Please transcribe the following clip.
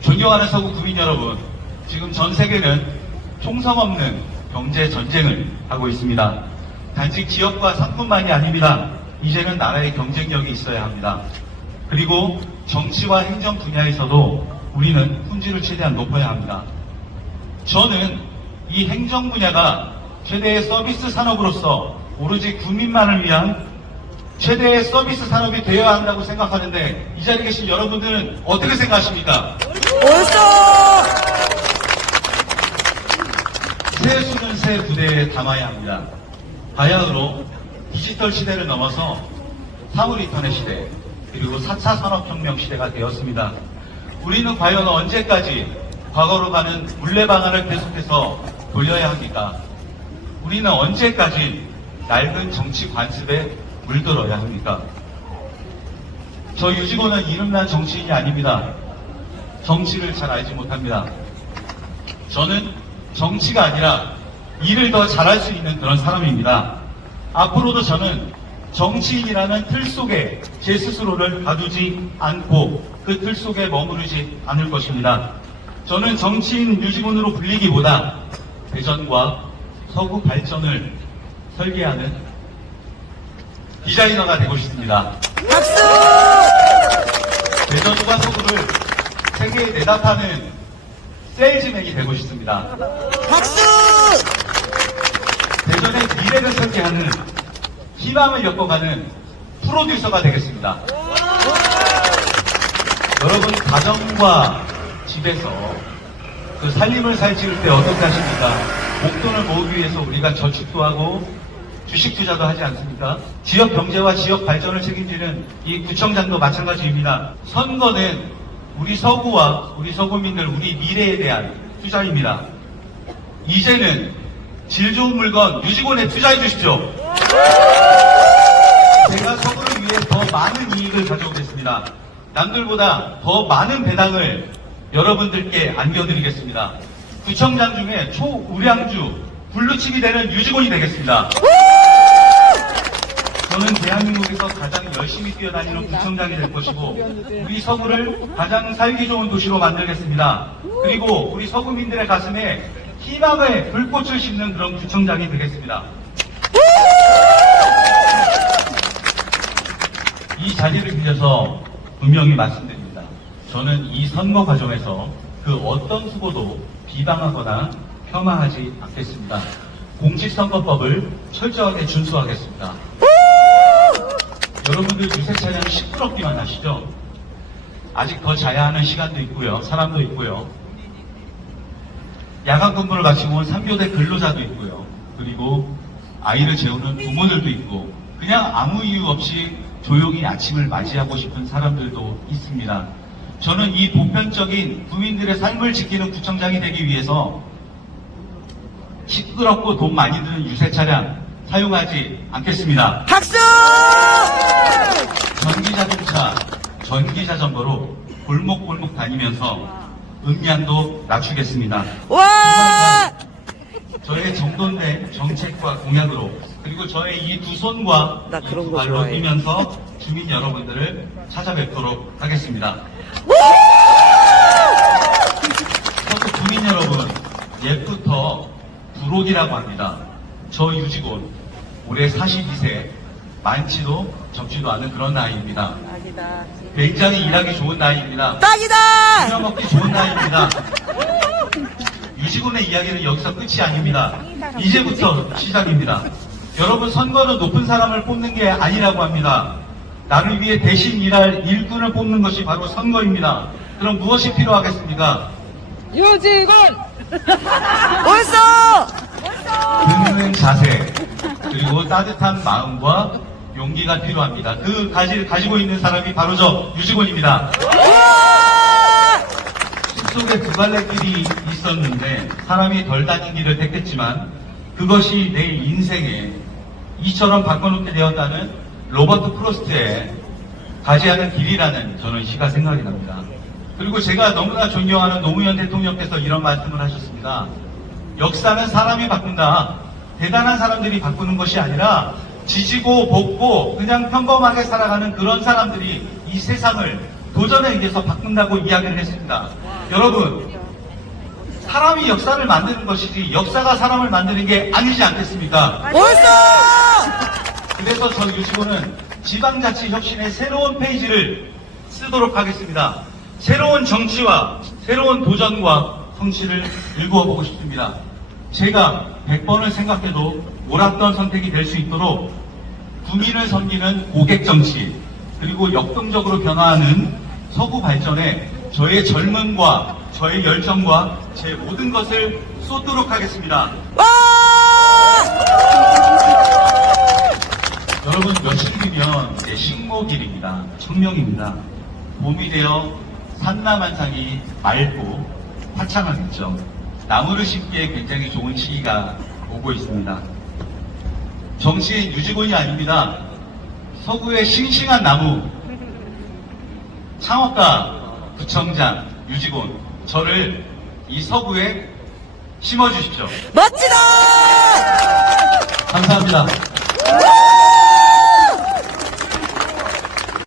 존경하는 서구 국민 여러분, 지금 전 세계는 총성 없는 경제 전쟁을 하고 있습니다. 단지 기업과 상품만이 아닙니다. 이제는 나라의 경쟁력이 있어야 합니다. 그리고 정치와 행정 분야에서도 우리는 품질을 최대한 높여야 합니다. 저는 이 행정 분야가 최대의 서비스 산업으로서 오로지 국민만을 위한 최대의 서비스 산업이 되어야 한다고 생각하는데 이 자리에 계신 여러분들은 어떻게 생각하십니까? 옳소! 새 수는 새 부대에 담아야 합니다. 바야흐로 디지털 시대를 넘어서 사물 인터넷 시대 그리고 4차 산업혁명 시대가 되었습니다. 우리는 과연 언제까지 과거로 가는 물레방아를 계속해서 돌려야 합니까? 우리는 언제까지 낡은 정치 관습에 물들어야 합니까? 저 유직원은 이름난 정치인이 아닙니다. 정치를 잘 알지 못합니다. 저는 정치가 아니라 일을 더 잘할 수 있는 그런 사람입니다. 앞으로도 저는 정치인이라는 틀 속에 제 스스로를 가두지 않고 그 틀 속에 머무르지 않을 것입니다. 저는 정치인 유직원으로 불리기보다 대전과 서구 발전을 설계하는 디자이너가 되고 싶습니다. 박수! 대전과 서구를 세계에 내다파는 세일즈맨이 되고 싶습니다. 박수! 대전의 미래를 설계하는 희망을 엮어가는 프로듀서가 되겠습니다. 여러분 가정과 집에서 그 살림을 살찌울 때 어떻게 하십니까? 목돈을 모으기 위해서 우리가 저축도 하고 주식 투자도 하지 않습니까? 지역 경제와 지역 발전을 책임지는 이 구청장도 마찬가지입니다. 선거는 우리 서구와 우리 서구민들 우리 미래에 대한 투자입니다. 이제는 질 좋은 물건 유직원에 투자해 주십시오. 제가 서구를 위해 더 많은 이익을 가져오겠습니다. 남들보다 더 많은 배당을 여러분들께 안겨드리겠습니다. 구청장 중에 초우량주 블루칩이 되는 유직원이 되겠습니다. 저는 대한민국에서 가장 열심히 뛰어다니는 구청장이 될 것이고 우리 서구를 가장 살기 좋은 도시로 만들겠습니다. 그리고 우리 서구민들의 가슴에 희망의 불꽃을 심는 그런 구청장이 되겠습니다. 이 자리를 빌려서 분명히 말씀드립니다. 저는 이 선거 과정에서 그 어떤 후보도 비방하거나 폄하하지 않겠습니다. 공직선거법을 철저하게 준수하겠습니다. 여러분들 유세 차량 시끄럽기만 하시죠? 아직 더 자야 하는 시간도 있고요. 사람도 있고요. 야간 근무를 마치고 온 3교대 근로자도 있고요. 그리고 아이를 재우는 부모들도 있고 그냥 아무 이유 없이 조용히 아침을 맞이하고 싶은 사람들도 있습니다. 저는 이 보편적인 국민들의 삶을 지키는 구청장이 되기 위해서 시끄럽고 돈 많이 드는 유세 차량 사용하지 않겠습니다. 박수! 전기 자동차, 전기 자전거로 골목골목 다니면서 음량도 낮추겠습니다. 와! 저의 정돈된 정책과 공약으로 그리고 저의 이 두 손과 나이 그런 두거 발로 좋아해. 뛰면서 주민 여러분들을 찾아뵙도록 하겠습니다. 서구 국민 여러분, 옛부터 불옥이라고 합니다. 저 유직원, 올해 42세, 많지도 적지도 않은 그런 나이입니다. 딱이다. 굉장히 일하기 좋은 나이입니다. 딱이다! 먹기 좋은 나이입니다. 유직원의 이야기는 여기서 끝이 아닙니다. 이제부터 시작입니다. 여러분 선거는 높은 사람을 뽑는 게 아니라고 합니다. 나를 위해 대신 일할 일꾼을 뽑는 것이 바로 선거입니다. 그럼 무엇이 필요하겠습니까? 유직원! 옳소! 듣는 자세 그리고 따뜻한 마음과 용기가 필요합니다. 그 가지를 가지고 있는 사람이 바로 저 유직원입니다. 숲속에 두 갈래 길이 있었는데 사람이 덜 다닌 길을 택했지만 그것이 내 인생에 이처럼 바꿔놓게 되었다는 로버트 프로스트의 가지 않은 길이라는 저는 시가 생각이 납니다. 그리고 제가 너무나 존경하는 노무현 대통령께서 이런 말씀을 하셨습니다. 역사는 사람이 바꾼다. 대단한 사람들이 바꾸는 것이 아니라 지지고 볶고 그냥 평범하게 살아가는 그런 사람들이 이 세상을 도전에 의해서 바꾼다고 이야기를 했습니다. 여러분, 사람이 역사를 만드는 것이지 역사가 사람을 만드는 게 아니지 않겠습니까? 벌써! 그래서 저 유지고는 지방자치 혁신의 새로운 페이지를 쓰도록 하겠습니다. 새로운 정치와 새로운 도전과 성취를 일구어 보고 싶습니다. 제가 100번을 생각해도 옳았던 선택이 될 수 있도록 국민을 섬기는 고객 정치 그리고 역동적으로 변화하는 서구 발전에 저의 젊음과 저의 열정과 제 모든 것을 쏟도록 하겠습니다. 와! 여러분 며칠 뒤면 이제 식목일입니다. 청명입니다. 봄이 되어 산나만상이 맑고 화창하겠죠. 나무를 심기에 굉장히 좋은 시기가 오고 있습니다. 정치인 유지곤이 아닙니다. 서구의 싱싱한 나무 창업가 구청장 유지곤 저를 이 서구에 심어주십시오. 멋지다! 감사합니다.